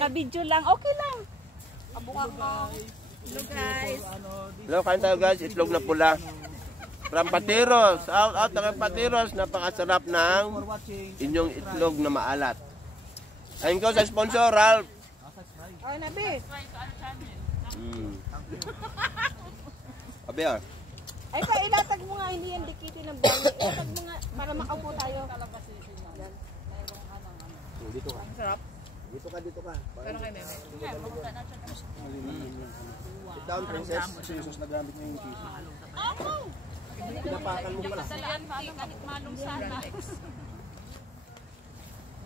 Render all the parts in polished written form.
naka-video lang. Okay lang. Kabukang mo. Hello guys. Hello, kain tayo guys. Itlog na pula. From Patiros. Out ng Patiros. Napakasarap ng inyong itlog na maalat. Ayun ko sa sponsor, Ralph. Oh, Nabi. Abi ah. Ay, pa ilatag mo nga, hindi yan dikitin ng bangin. Ilatag mo nga para makaupo tayo. Dito ka. Sarap. Dito ka. Pero kay Meme. Sit down, princess. Jesus, nagamit mo yung cheese. Pinapakan mo pala. Kahit malong sana.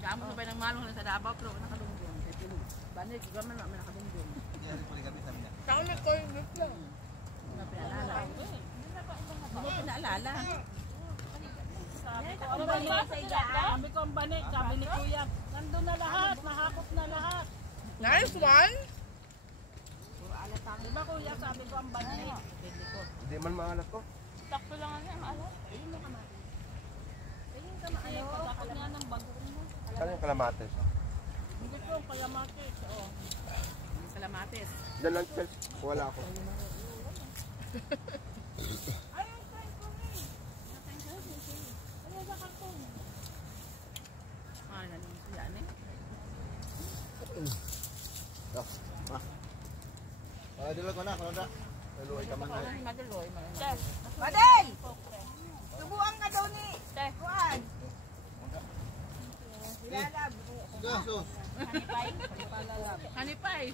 Gamot na ba ng malong sa Davao pero nakadunggong. Banay, ikaw man naman nakadunggong. Saka nag-corn beef lang. Pinaalala. Hindi ko pinaalala. Sabi ko ang banik, sabi ni Kuya, nandun na lahat, nahakot na lahat. Nice one. Diba Kuya, sabi ko ang banik. Hindi man maalat ko. Takto lang ang alam. Ayun mo ka na. Ayun ka na. Pagkakot nga ng bagong mo. Saan yung kalamates? Hindi ko, kalamatis. Kalamates. Diyan lang, Chels. Wala ako. Ayun, try ko rin. Ano sa karton? Nanin siya ni. Dilo ko na, kung na. Luloy ka man na. Maduloy. Madel! Subuan ka daw ni. Kuan. Ilalab. Sus. Hanipay? Hanipay.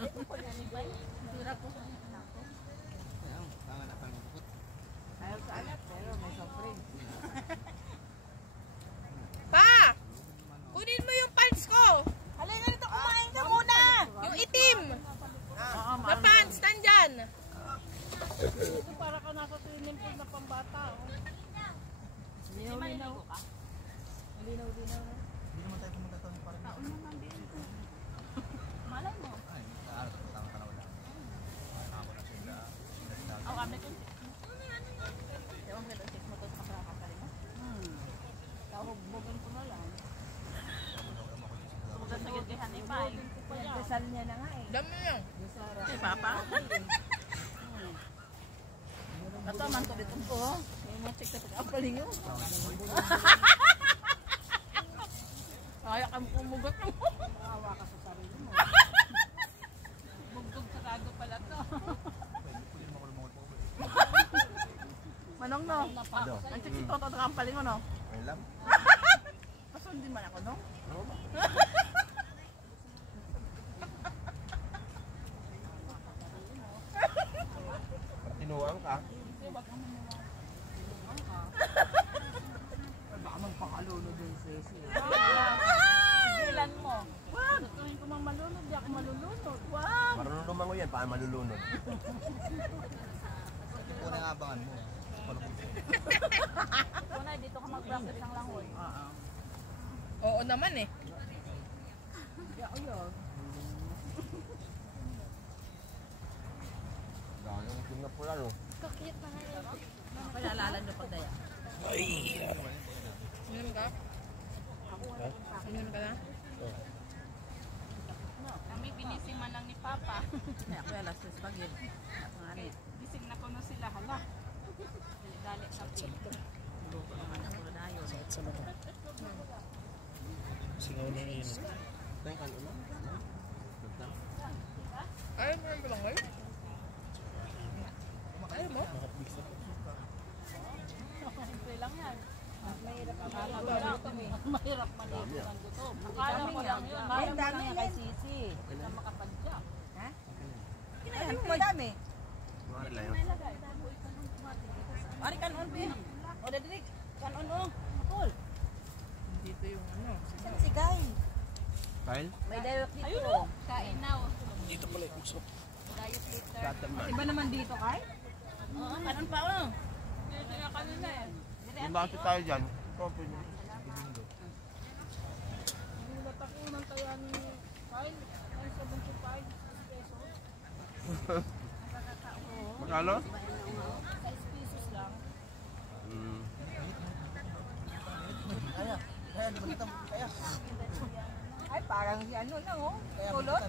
Hanipay. Sura ko. Ayaw sa alat, pero may sofrin. Pa! Kunin mo yung pants ko! Halika nito, kumain ka muna! Yung itim! Na pants, nandyan! Ito para ka nasa swimming pool na pambata. Linaw-linaw ka? Linaw-linaw na. Hindi naman tayo pumunta ito. Taon mo nang din ko. Malay mo. Ay, tama-tanaw lang. Ako na sila. Ako kami kung Ewan ko ito, mo ito sa makakapali mo. kahugbogan ko na lang. Sumunod sa gilid kay Hanipay. Dasal niya na nga eh. Dami yan. Si Papa. Ito man to dito po. May mga check na pag-apaling yun. Kaya kang pumugot mo. Nakawa ka sa sarili mo. Bugdog sarado pala to. Manong no? Ang check ito, ito kampaling mo no? May lam. Masundin man ako no? Tinuang ka. Baka magpakalunod yung sesi. Sigilan mo. Wag! Tutuhin ko mang malunod, di ako malulunod. Wag! Marunong lumango yan, paano malulunod? Una nga abangan mo. Una, dito ka mag-practice ng langoy. Oo naman eh. Dahil yung itim na pula, no? Pinaalala nyo pag daya. Minum ka? Minum ka na? Kami binisiman lang ni Papa. Kaya ako yung alas 3 pagid. Bising na ko na sila, hala. Dali sa pin. Luto naman ako na dayo. Singaw na yun. Thank you, ano? Ayaw mo yung balangay? Ayaw mo? Simple lang yan. Mahirap ang Mahirap maligo ng gutom. Akala ko lang yun. Ang dami kay Sisi. Na makapadya. Ha? Kinain mo madami. Mga layo. Ari kanon pe. O dadrik. Kanon o. Cool. Dito yung ano. Saan si Kyle? Kyle? May direct dito. Ayun o. Kain now. Dito pala yung usok. Diet later. Kataman. Iba naman dito, Kai? Oo, kanon pa o. Dito na kanina eh. Yung bakit tayo dyan? Open nyo. Gulat ako ng kaya ni Kyle. Ay, 75 pesos. Magkano? 6 pesos lang. Kaya, di ba kita? Kaya. Ay, parang si ano lang, oh. Kulot.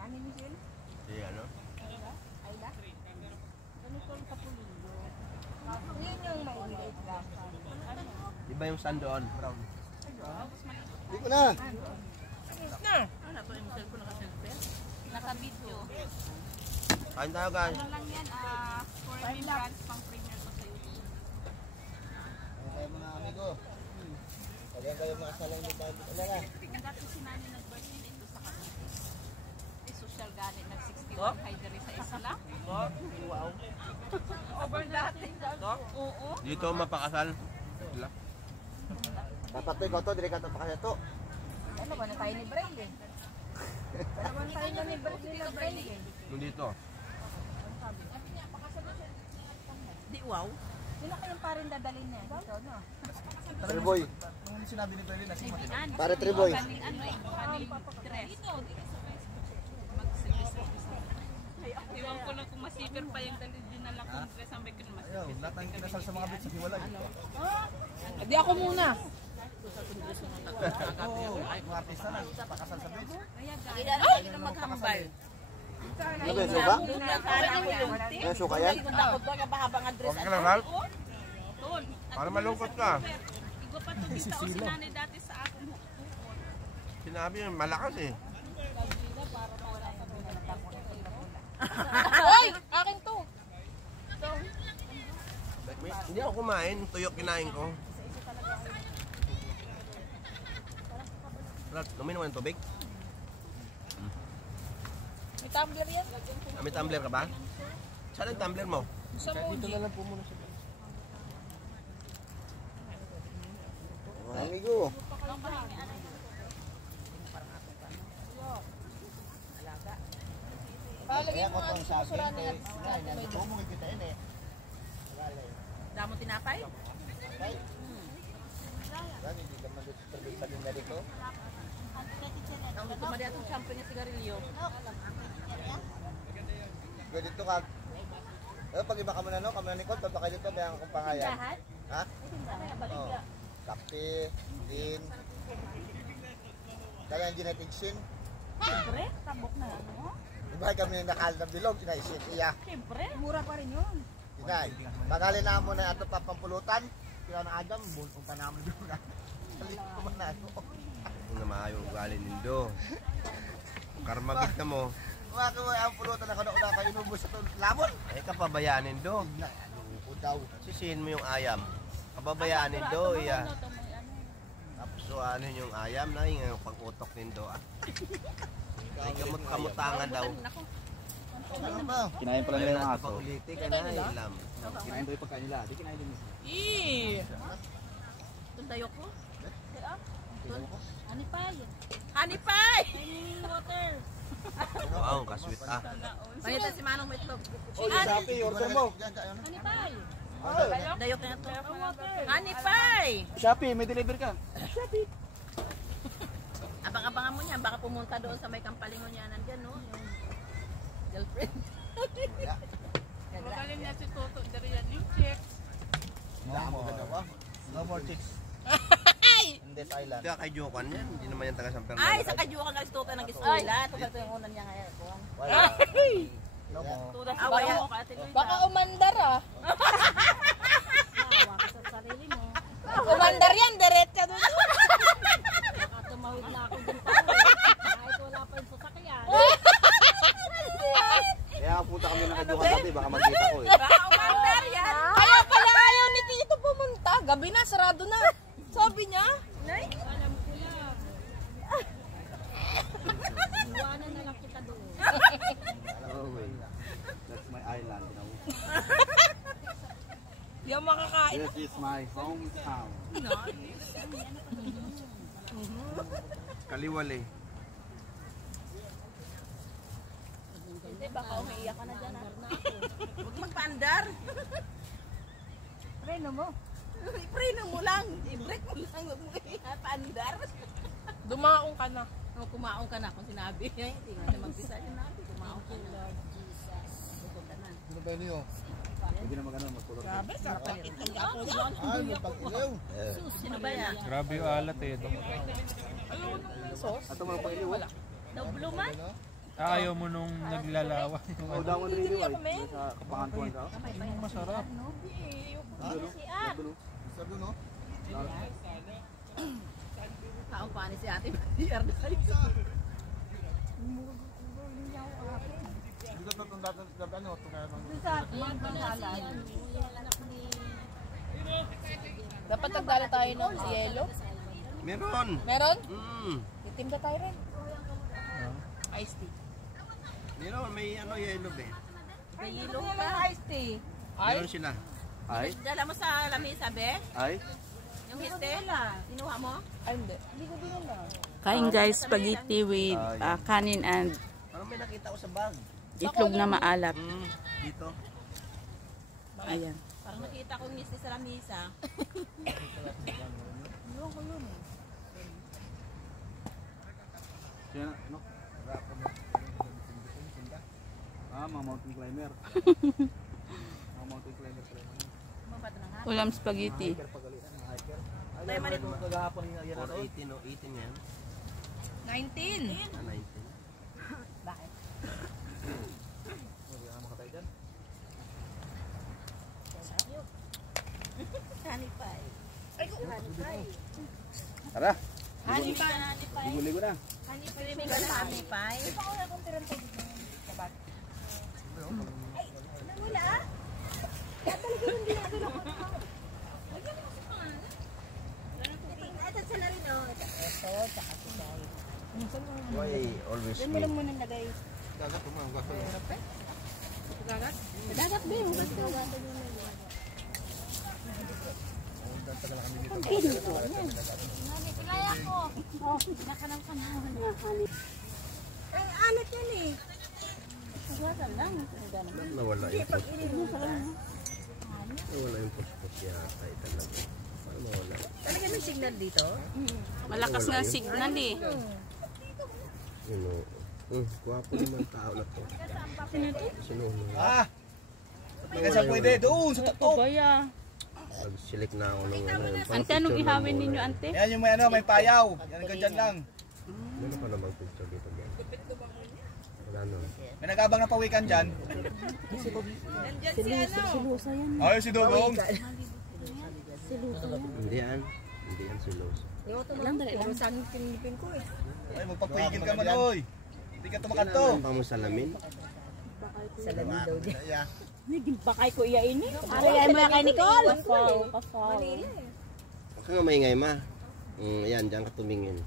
Ano ni Sil? Si ano? Ayla? Ganito ang kapulilo. Yun yung maliit lang. Di ba yung sandoon? Brown. Hindi ko na. Na. Ano to yung cellphone naka-selfie? Naka-video. Kain tayo guys. Ano lang yan, for remembrance pang premier ko sa YouTube. Ano kayo mga amigo? Kaya kayo mga salang di tayo alala. Dati si Nani nag-birthday dito sa kanya. May social ganit, nag-61 kay Dere sa isa lang. Wow. Over dati. Oo. Dito mapakasal. Sila. Dapat to ikaw to, dire ka to pa kasi to. Ano ba na tayo ni Braille eh? Ano ba na tayo ni Braille eh? Yung dito. Di wow. Sino kayong parin dadalhin niya? Dito, no? Triboy. Nung sinabi ni Berlin, nasa Bibian. Para Triboy. Kaning ano eh, kaning dress. Iwan ko lang kung masipir pa yung dinala kong dress ang may mas. ayaw, lahat ng kinasal sa mga bits sa hiwalay. Di ako muna. Oo, mga artista na, pakasal sa bits. Ay! Hindi na maghambal. Ano ba yung suka? Yung suka yan? Takot ba ka mahabang address? Okay ka lang, Ralph? Doon. Para malungkot ka. Igo pa to kita o si nanay dati sa akin. Sinabi yun, malakas eh. Hoy! Akin to! Hindi ako kumain, tuyok kinain ko. Ralph, uminom ng tubig? May tumbler yan. May tumbler ka ba? Saan ang tumbler mo? Sa Muji. Mga amigo. Palagay mo nga sa susura akin, nila. nandito mo kita yun eh. Damo tinapay? Yan, hindi ka man dito tuloy sa linda dito. Ang tumadi atong champion ng sigarilyo. Pwede dito ka. Pag iba ka muna no, kami na nikot, pag kayo dito, bayan akong pangayan. Ha? Oo. Kape, din. Kaya yung genetic sin. Siyempre, tabok na ano. Iba kami yung nakal ng bilog, kinaisin iya. Siyempre. Mura pa rin yun. Inay, tagalin na mo na ito pampampulutan. Kaya na agam, bulpong pa namin doon na. Salit ko man na ako. Kung na maayo ugali nindo. Karmagit ka mo. Mga kaway ang pulutan na kada-una kayo inubos sa itong lamon. Eh, kapabayaan nindo. Lungkot daw. Sisihin mo yung ayam. Kapabayaan nindo, iya. Tapos yung ayam na yung pag-utok nindo. Ay, kamut-kamutangan daw. Ano ba? Kinain pala nila yung aso. Pag-uliti ka na, ilam. Kinain daw yung pagkain nila, di kinain din. Itong dayok ko. Ano pa yun? Honey pie! Water. Wow, kasweet ah. Panita si Manong may itlog. Oh, yung sapi, order mo. Ano pa yun? Dayok na ito. Honey pie! Shopee, may deliver ka. Abang-abangan mo niyan, baka pumunta doon sa may kampalingon niya nandyan, no? Yung girlfriend. Magaling niya si Toto. Dari yan yung chicks. No more chicks. In this island. Kaya kay Jokan yan, hindi naman yan taga San Fernando. Ay, sa kadyukan na istuta ng eskwela. Tugal ko yung unan niya ngayon. Wala. No more. Tudas Ah, ba wala. mo katiloy Baka umandar ah. Hawa ka sa sarili mo. Umandar yan, diretsa doon. Baka tumawid na ako dun pa. Kahit wala pa yung sasakyan. Kaya punta kami ng kadyukan dati, baka magkita ko eh. Baka umandar yan. Kaya pala ayaw ni Tito pumunta. Gabi na, sarado na. Sabi niya. Alam ko lang. Iwanan na lang kita doon. That's my island, you know. Di ako makakain. This is my hometown. Kaliwali. Hindi, baka umiiyak ka na dyan. Huwag magpaandar. Preno mo. I-preno mo lang. I-break mo lang. Huwag mo paandar. Dumaong ka na. No, kumaong ka na kung sinabi. Hindi nga na mag-bisa yun natin. Kumaong ka na. Buto ka na. Sino ba yun yun? Hindi na magano magkulor. Grabe, kapakit ang gapo yan. Ay, may pag-ilaw. Sino ba yan? Grabe yung alat eh. Ayaw nung may sauce. Ato mga pag-iliw. Wala. Double man? Ayaw mo nung naglalawa. O daw ang riliw ay. Sa kapangan ko daw. Masarap. Sardo, no? Taong pa ni si ate. Maria. Dito to itong dati, ano, itong ano. Dapat nagdala tayo ng yelo. Meron. Meron? Mm. Itimda tayo rin. Iced tea. Meron, may ano yellow be. May ilong Ano pa. yung iced tea? Meron sila. Ay? Dala mo sa lamesa, be? Ay? Yung histe? Kinuha mo? Ay, hindi. Hindi ko dinala. Kain guys, spaghetti with kanin and Parang may nakita ko sa bag. itlog na maalat. Dito. Ayan. Parang nakita ko yung histe sa lamesa. Yan, ano? Mga mountain climber. Mga mountain climber pala. Ulam spaghetti. Ay, malit mo kagahapon yung yan Or ato. 18 o 18 yan. 19. 19. Makatay dyan. Honey pie. Tara, Honey pa. ligo na. Swimming ka sa honey pie. Why always me? Dagat, tumanggas ko. Dagat ba yung Nawala yung nawala yung puspos yata talaga. Paano nawala? Talaga may signal dito? Malakas nga signal eh. Yun o. Guwapo naman tao na to. Sino mo? Ah! Kasi pwede doon sa tuktok. Kaya. Nag-select na ako ng ano. yung Ante, anong pang-picture ihawin lang ninyo muna. ante? Yan yung may ano, may payaw. Yan hanggang dyan lang. Ano pa naman picture dito dyan? Wala na. May nag-abang na pawikan dyan. Nandyan si ano. Ay, si Dugong. Hindi yan. Hindi yan si Los. Puro sangin kinipin ko eh. Ay, magpapahigil ka man, oy. Hindi ka tumakanto. Ano pa mo salamin? Salamin daw din. Yeah. Bakay ko iya ini. Para yan mga kay Nicole. Huwag ka nga maingay ma. Yan, dyan ka tumingin.